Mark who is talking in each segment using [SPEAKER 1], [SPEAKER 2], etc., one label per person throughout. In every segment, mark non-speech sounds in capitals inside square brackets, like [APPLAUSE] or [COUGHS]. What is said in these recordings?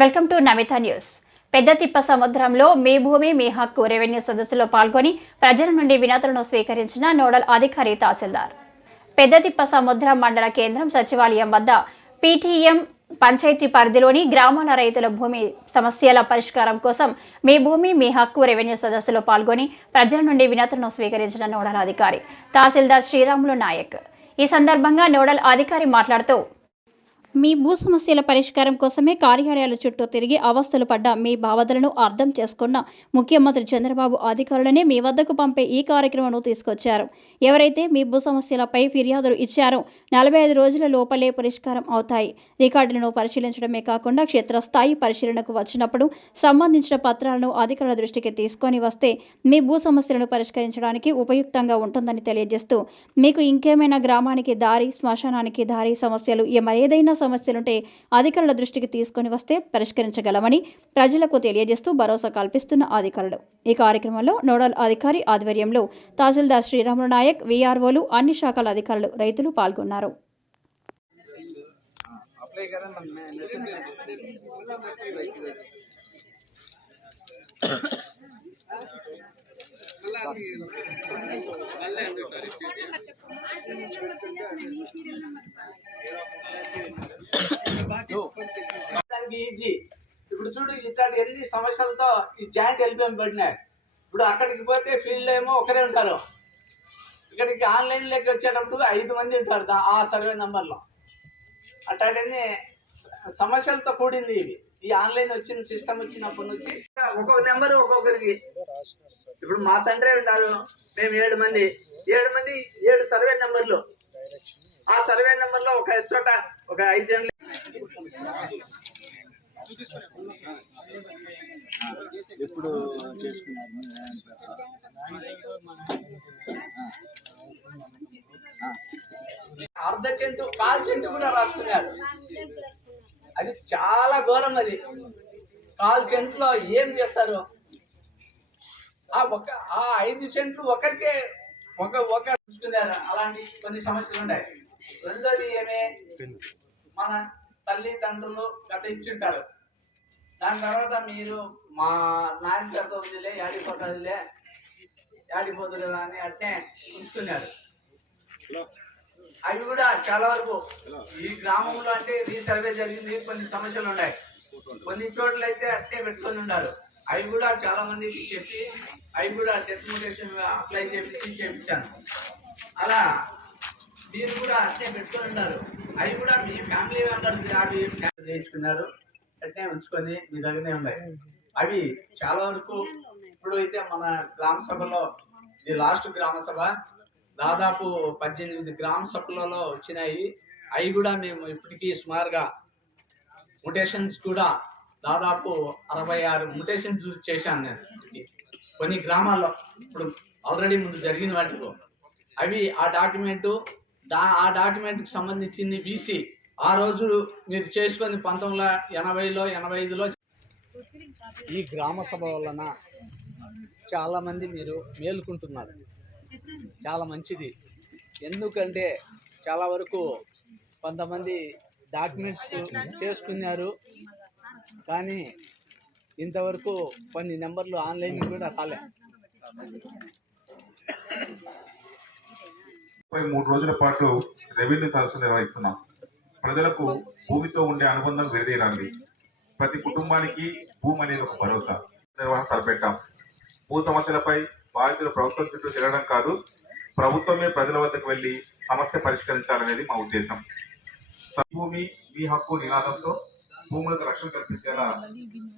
[SPEAKER 1] Welcome to Namitha news. పెద్ద తిప్ప సముద్రంలో మీ భూమి మీ హక్కు రెవెన్యూ సదస్సులో పాల్గొని ప్రజల నుండి వినతులను స్వీకరించిన నోడల్ అధికారి తహసీల్దార్. పెద్ద తిప్ప సముద్రం మండల కేంద్రం సచివాలయం వద్ద పీటీఎం పంచాయతీ పరిధిలోని గ్రామాల రైతుల భూమి సమస్యల పరిష్కారం కోసం మీ భూమి మీ హక్కు రెవెన్యూ సదస్సులో పాల్గొని ప్రజల నుండి వినతులను స్వీకరించిన నోడల్ అధికారి తహసీల్దార్ శ్రీరాములు నాయక్. ఈ సందర్భంగా నోడల్ అధికారి మాట్లాడుతూ మీ భూ సమస్యల పరిష్కారం కోసమే కార్యాలయాల చుట్టూ తిరిగి అవస్థలు పడ్డ మీ బావదలను అర్థం చేసుకున్న ముఖ్యమంత్రి చంద్రబాబు అధికారులనే మీ వద్దకు పంపే ఈ కార్యక్రమం తీసుకొచ్చారు. ఎవరైతే మీ భూ సమస్యలపై ఫిర్యాదులు ఇచ్చారో నలభై ఐదు రోజుల లోపలే పరిష్కారం అవుతాయి. రికార్డులను పరిశీలించడమే కాకుండా క్షేత్రస్థాయి పరిశీలనకు వచ్చినప్పుడు సంబంధించిన పత్రాలను అధికారుల దృష్టికి తీసుకొని వస్తే మీ భూ సమస్యలను పరిష్కరించడానికి ఉపయుక్తంగా ఉంటుందని తెలియజేస్తూ మీకు ఇంకేమైనా గ్రామానికి దారి శ్మశానానికి దారి సమస్యలు ఏ మరేదైనా సమస్యలుంటే అధికారుల దృష్టికి తీసుకొని వస్తే పరిష్కరించగలమని ప్రజలకు తెలియజేస్తూ భరోసా కల్పిస్తున్న అధికారులు. ఈ కార్యక్రమంలో నోడల్ అధికారి ఆధ్వర్యంలో తహసీల్దార్ శ్రీరాములు నాయక్ వీఆర్ఓలు అన్ని శాఖల అధికారులు రైతులు పాల్గొన్నారు. [COUGHS]
[SPEAKER 2] అప్లై కదా ఈజీ ఇప్పుడు చూడు ఇట్లాంటి ఎన్ని సమస్యలతో ఈ జాయింట్ ఎల్పిఎం పడినాయి. ఇప్పుడు అక్కడికి పోతే ఫీల్డ్ ఏమో ఒకరే ఉంటారు. ఇక్కడికి ఆన్లైన్ లెక్క వచ్చేటప్పుడు ఐదు మంది ఉంటారు ఆ సర్వే నెంబర్లో అట్లాంటివన్నీ సమస్యలతో కూడింది ఇవి. ఈ ఆన్లైన్ వచ్చిన సిస్టమ్ వచ్చినప్పటి నుంచి ఒక్కొక్క నెంబర్ ఒక్కొక్కరికి. ఇప్పుడు మా తండ్రి ఉన్నారు మేము ఏడు మంది. ఏడు మంది ఏడు సర్వే నెంబర్లు ఆ సర్వే నెంబర్లో ఒక చోట ఒక ఐదు జన్లు
[SPEAKER 3] ఎప్పుడు చేసుకున్నారు?
[SPEAKER 2] అర్ధ చెంటు కాల్ చెంటు కూడా రాసుకున్నాడు. అది చాలా ఘోరం అది. కాల్ సెంట్లో ఏం చేస్తారు. ఆ ఒక ఆ ఐదు సెంట్లు ఒకరికే ఒక ఒక చూసుకున్నారు అలాంటి కొన్ని సమస్యలు ఉన్నాయి. రెండోది ఏమే? మన తల్లిదండ్రులు గత ఇచ్చింటారు దాని తర్వాత మీరు మా నాయన గారితో ఉందిలే ఏడిపోతుందిలే ఏడిపోతుంది కదా అని అట్నే ఉంచుకున్నారు అవి కూడా చాలా వరకు ఈ గ్రామంలో అంటే రీసర్వే జరిగింది కొన్ని సమస్యలు ఉన్నాయి. కొన్ని చోట్ల అయితే అట్టే పెట్టుకొని ఉన్నారు. అవి కూడా చాలా మందికి చెప్పి అవి కూడా డెత్ మ్యూటేషన్ అప్లై చేపించి చేపించాను అలా మీరు కూడా అట్టే పెట్టుకొని ఉన్నారు. అవి కూడా మీ ఫ్యామిలీ మెంబర్స్ అవి చేయించుకున్నారు. అట్నే ఉంచుకొని మీ దగ్గరనే ఉన్నాయి. అవి చాలా వరకు ఇప్పుడు అయితే మన గ్రామ సభలో ఇది లాస్ట్ గ్రామ సభ. దాదాపు పద్దెనిమిది గ్రామ సభలలో వచ్చినాయి. అవి కూడా మేము ఇప్పటికీ సుమారుగా ముటేషన్స్ కూడా దాదాపు అరవై ఆరు ముటేషన్స్ చేశాను నేను. కొన్ని గ్రామాల్లో ఇప్పుడు ఆల్రెడీ ముందు జరిగిన వాటిలో. అవి ఆ డాక్యుమెంటు దా ఆ డాక్యుమెంట్కి సంబంధించింది బీసీ ఆ రోజు మీరు చేసుకొని పంతొమ్మిది వందల ఎనభైలో ఎనభై ఐదులో ఈ గ్రామ సభ వలన చాలామంది మీరు మేలుకుంటున్నారు. చాలా మంచిది. ఎందుకంటే చాలా వరకు కొంతమంది డాక్యుమెంట్స్ చేసుకున్నారు. కానీ ఇంతవరకు కొన్ని నెంబర్లు ఆన్లైన్ కూడా కాలే
[SPEAKER 4] ముప్పై మూడు రోజుల పాటు రెవెన్యూ సరస్సు నిర్వహిస్తున్నాం. ప్రజలకు భూమితో ఉండే అనుబంధం విడదీయరాంది ప్రతి కుటుంబానికి భూమి అనేది ఒక భరోసా. నిర్వహణ తలపెట్టాం భూ సమస్యలపై బాధితులు ప్రభుత్వం చుట్టూ తిరగడం కాదు ప్రభుత్వమే ప్రజల వద్దకు వెళ్ళి సమస్య పరిష్కరించాలనేది మా ఉద్దేశం. భూమి మీ హక్కు నినాదంతో భూములకు రక్షణ కల్పించేలా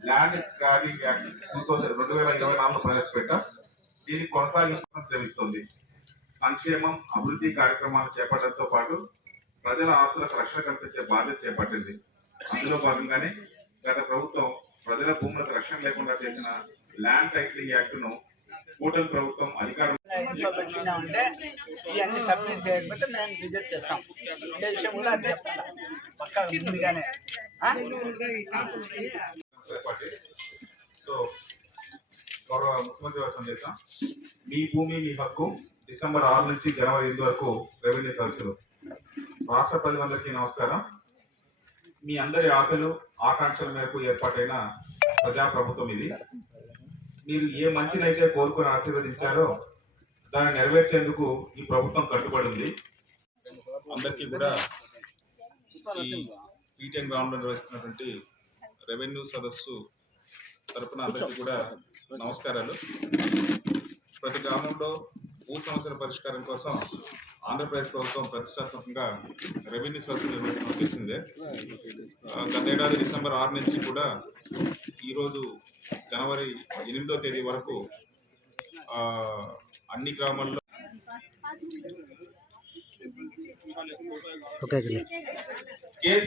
[SPEAKER 4] land grabbing act two thousand రెండు వేల ఇరవై నాలుగులో ప్రవేశపెట్టాం. దీన్ని కొనసాగించడం శ్రమిస్తోంది. సంక్షేమం అభివృద్ధి కార్యక్రమాలు చేపట్టడంతో పాటు ప్రజల ఆస్తులకు రక్షణ కల్పించే బాధ్యత చేపట్టింది. అందులో భాగంగానే గత ప్రభుత్వం ప్రజల భూములకు రక్షణ లేకుండా చేసిన ల్యాండ్ టైటిలింగ్ యాక్ట్ను కూటమి ప్రభుత్వం అధికారులు
[SPEAKER 2] ఇంట్లో పెట్టినామంటే ఇవన్నీ సబ్మిట్ చేయకపోతే మేము రిజెక్ట్ చేస్తాం. ఇదే విషయం కూడా అది చెప్తాను పక్కా ముందుగానే. ఆ?
[SPEAKER 4] చేపట్టి సో గౌరవ ముఖ్యమంత్రి వారి సందేశం. మీ భూమి మీ హక్కు డిసెంబర్ ఆరు నుంచి జనవరి ఎనిమిది వరకు రెవెన్యూ సదస్సులు. రాష్ట్ర ప్రజలందరికీ నమస్కారం. మీ అందరి ఆశలు ఆకాంక్షల మేరకు ఏర్పాటైన ప్రజాప్రభుత్వం ఇది. మీరు ఏ మంచినైతే కోరుకుని ఆశీర్వదించారో దాన్ని నెరవేర్చేందుకు ఈ ప్రభుత్వం కట్టుబడి ఉంది. అందరికీ కూడా ఈ పీటీఎం గ్రౌండ్లో నిర్వహిస్తున్నటువంటి రెవెన్యూ సదస్సు తరపున అందరికీ కూడా నమస్కారాలు. ప్రతి గ్రామంలో భూ సమస్యల పరిష్కారం కోసం ఆంధ్రప్రదేశ్ ప్రభుత్వం ప్రతిష్టాత్మకంగా రెవెన్యూ సదస్సు నిర్వహిస్తున్నట్టు తెలిసిందే ఆ, గతేడాది డిసెంబర్ ఆరు నుంచి కూడా ఈరోజు జనవరి ఎనిమిదో తేదీ వరకు ఆ, అన్ని గ్రామాల్లో కేసు